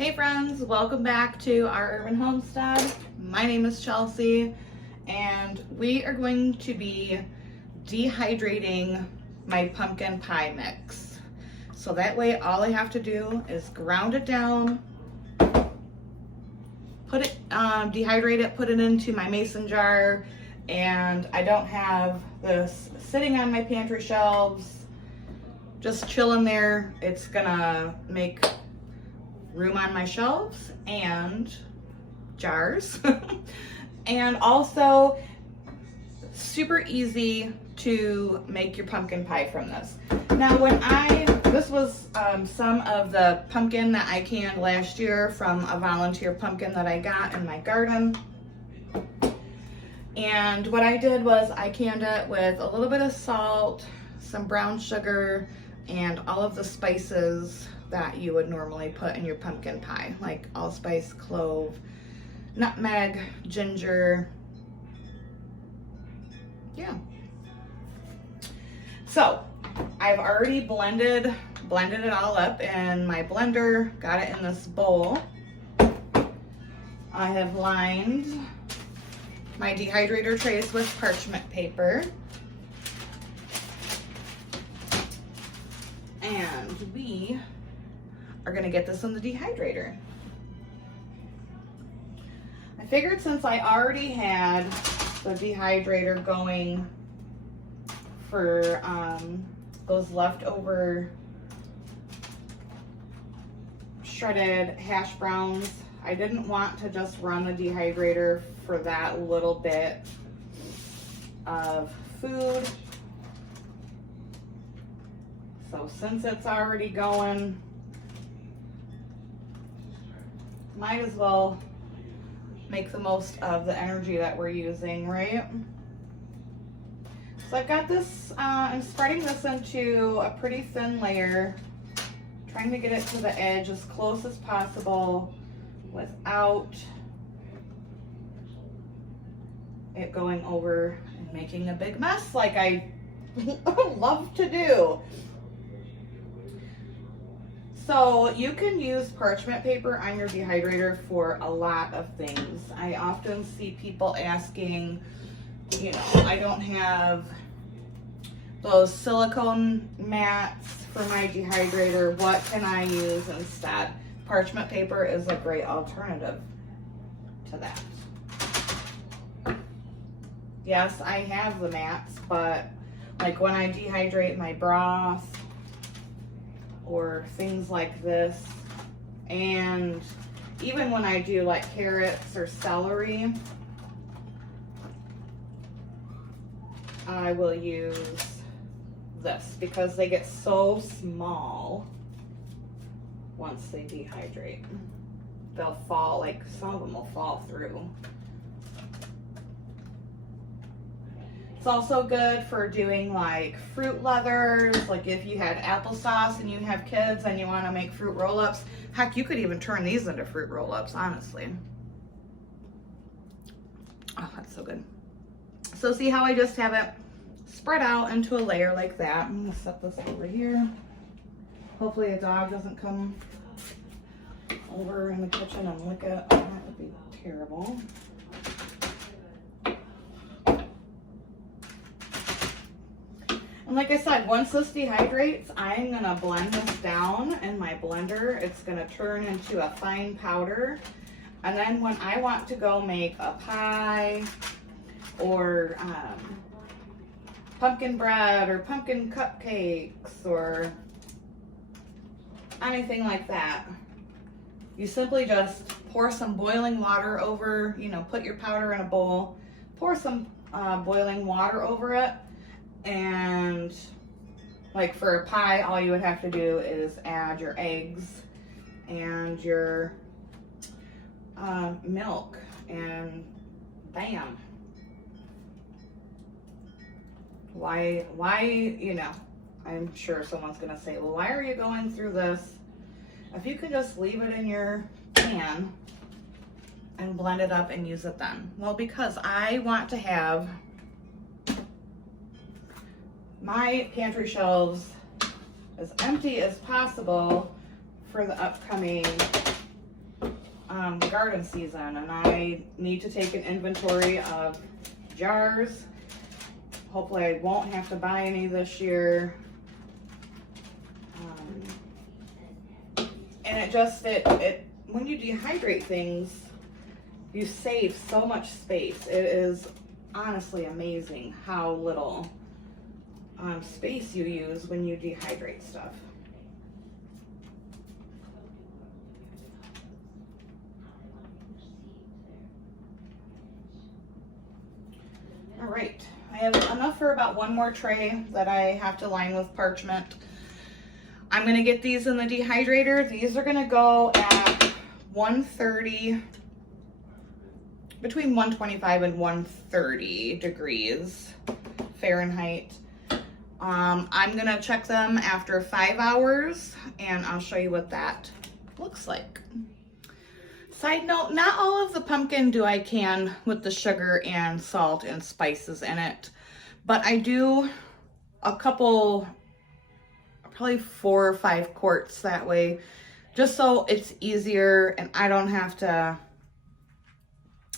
Hey friends, welcome back to Our Urban Homestead. My name is Chelsea and we are going to be dehydrating my pumpkin pie mix. So that way all I have to do is ground it down, put it, dehydrate it, put it into my mason jar, and I don't have this sitting on my pantry shelves, just chilling there. It's gonna make room on my shelves and jars and also super easy to make your pumpkin pie from this. Now this was some of the pumpkin that I canned last year from a volunteer pumpkin that I got in my garden, and what I did was I canned it with a little bit of salt, some brown sugar, and all of the spices that you would normally put in your pumpkin pie, like allspice, clove, nutmeg, ginger. Yeah. So I've already blended it all up in my blender, got it in this bowl. I have lined my dehydrator trays with parchment paper. And we are gonna get this in the dehydrator. I figured since I already had the dehydrator going for those leftover shredded hash browns, I didn't want to just run the dehydrator for that little bit of food. So since it's already going, might as well make the most of the energy that we're using, right? So I've got this, I'm spreading this into a pretty thin layer, trying to get it to the edge as close as possible without it going over and making a big mess like I love to do. So you can use parchment paper on your dehydrator for a lot of things. I often see people asking, you know, I don't have those silicone mats for my dehydrator. What can I use instead? Parchment paper is a great alternative to that. Yes, I have the mats, but like when I dehydrate my broth or things like this, and even when I do like carrots or celery, I will use this because they get so small once they dehydrate. They'll fall, like some of them will fall through. It's also good for doing like fruit leathers, like if you had applesauce and you have kids and you want to make fruit roll-ups. Heck, you could even turn these into fruit roll-ups, honestly. Oh, that's so good. So see how I just have it spread out into a layer like that. I'm gonna set this over here. Hopefully a dog doesn't come over in the kitchen and lick it. That would be terrible. And like I said, once this dehydrates, I'm gonna blend this down in my blender. It's gonna turn into a fine powder. And then when I want to go make a pie or pumpkin bread or pumpkin cupcakes or anything like that, you simply just pour some boiling water over, you know, put your powder in a bowl, pour some boiling water over it. And like for a pie, all you would have to do is add your eggs and your milk, and bam. Why, you know, I'm sure someone's gonna say, well, why are you going through this? If you could just leave it in your pan and blend it up and use it then. Well, because I want to have my pantry shelves as empty as possible for the upcoming garden season, and I need to take an inventory of jars. Hopefully I won't have to buy any this year. And it just, when you dehydrate things, you save so much space. It is honestly amazing how little space you use when you dehydrate stuff. All right, I have enough for about one more tray that I have to line with parchment. I'm gonna get these in the dehydrator. These are gonna go at 130, between 125 and 130 degrees Fahrenheit. I'm gonna check them after 5 hours and I'll show you what that looks like. Side note, not all of the pumpkin do I can with the sugar and salt and spices in it, but I do a couple, probably 4 or 5 quarts that way, just so it's easier and I don't have to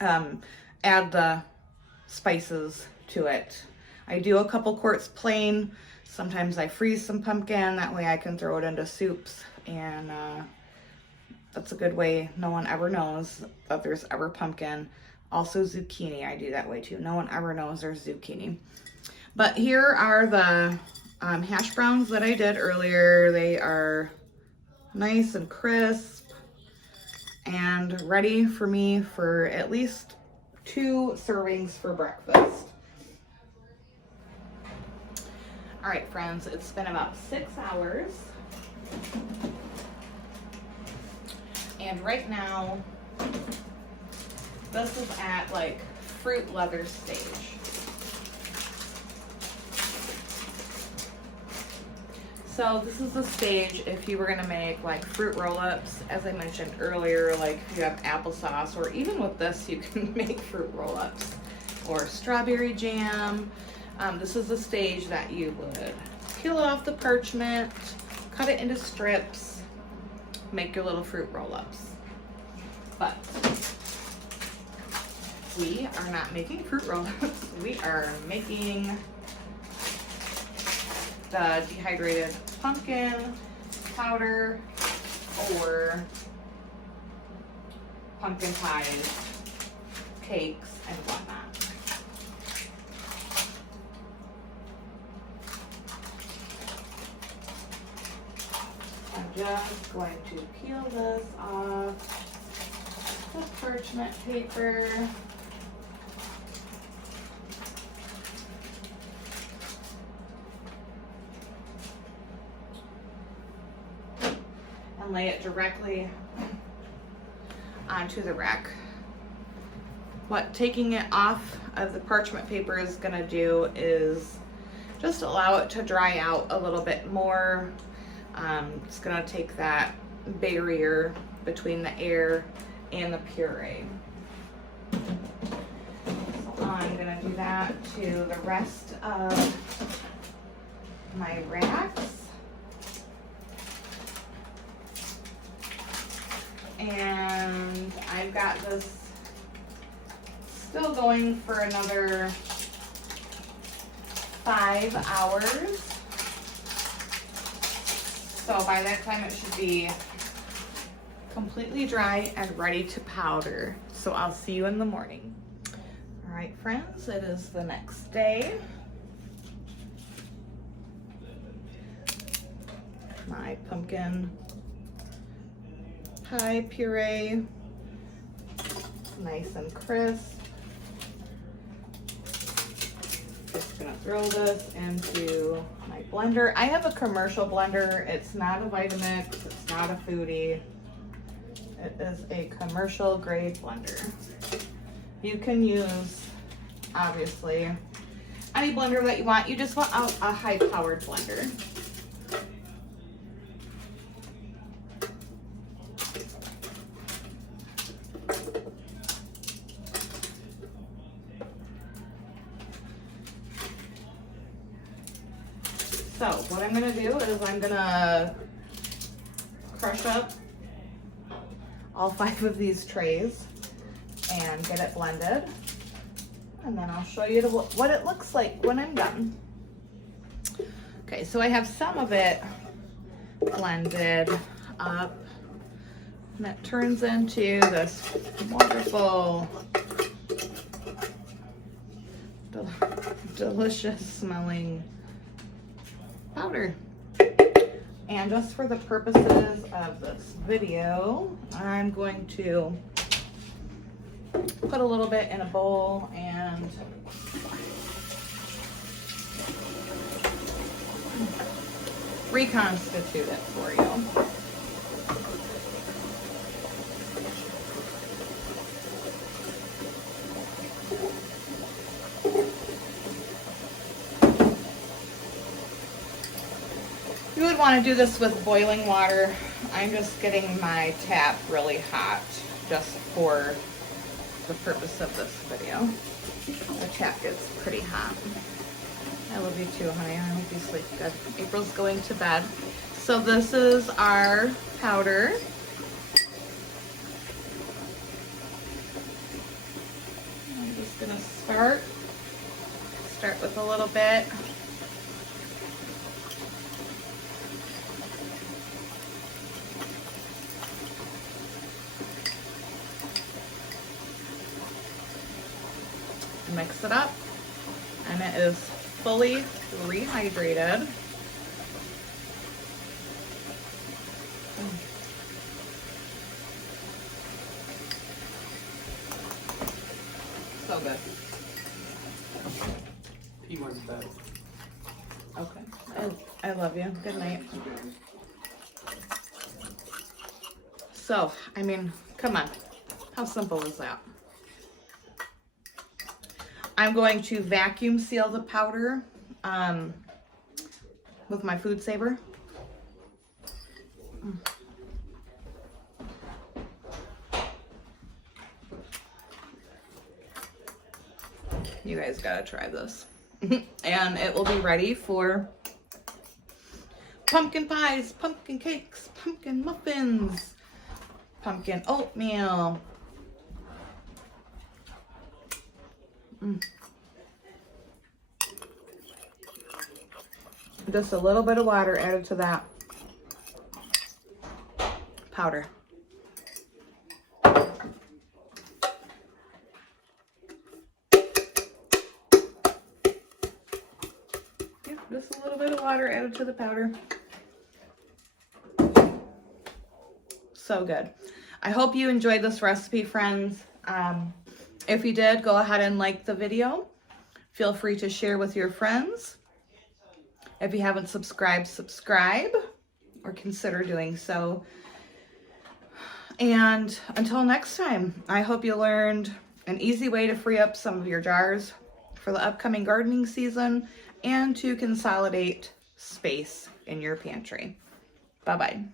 add the spices to it. I do a couple quarts plain. Sometimes I freeze some pumpkin, that way I can throw it into soups, and that's a good way. No one ever knows that there's ever pumpkin. Also zucchini, I do that way too. No one ever knows there's zucchini. But here are the hash browns that I did earlier. They are nice and crisp and ready for me for at least 2 servings for breakfast. All right, friends, it's been about 6 hours. And right now, this is at like fruit leather stage. So this is the stage if you were gonna make like fruit roll-ups, as I mentioned earlier, like if you have applesauce, or even with this you can make fruit roll-ups or strawberry jam. This is the stage that you would peel off the parchment, cut it into strips, make your little fruit roll-ups. But we are not making fruit roll-ups. We are making the dehydrated pumpkin powder or pumpkin pies, cakes, and whatnot. I'm just going to peel this off the parchment paper. And lay it directly onto the rack. What taking it off of the parchment paper is going to do is just allow it to dry out a little bit more. It's going to take that barrier between the air and the puree. So I'm going to do that to the rest of my racks. And I've got this still going for another 5 hours. So by that time it should be completely dry and ready to powder. So I'll see you in the morning. All right, friends, it is the next day. My pumpkin pie puree, nice and crisp. Just gonna throw this into my blender. I have a commercial blender. It's not a Vitamix, it's not a Foodie. It is a commercial grade blender. You can use, obviously, any blender that you want. You just want a high-powered blender. So what I'm gonna do is I'm gonna crush up all 5 of these trays and get it blended. And then I'll show you what it looks like when I'm done. Okay, so I have some of it blended up, and it turns into this wonderful, delicious smelling powder. And just for the purposes of this video, I'm going to put a little bit in a bowl and reconstitute it for you. You would want to do this with boiling water. I'm just getting my tap really hot just for the purpose of this video. The tap gets pretty hot. I love you too, honey. I hope you sleep good. April's going to bed. So this is our powder. I'm just gonna start with a little bit. Mix it up, and it is fully rehydrated. So good. P-Mar's bed. Okay. I love you. Good night. So, I mean, come on. How simple is that? I'm going to vacuum seal the powder with my food saver. You guys gotta try this. And it will be ready for pumpkin pies, pumpkin cakes, pumpkin muffins, pumpkin oatmeal. Just a little bit of water added to that powder. Yeah, just a little bit of water added to the powder. So good. I hope you enjoyed this recipe, friends. If you did, go ahead and like the video. Feel free to share with your friends. If you haven't subscribed, subscribe or consider doing so. And until next time, I hope you learned an easy way to free up some of your jars for the upcoming gardening season and to consolidate space in your pantry. Bye-bye.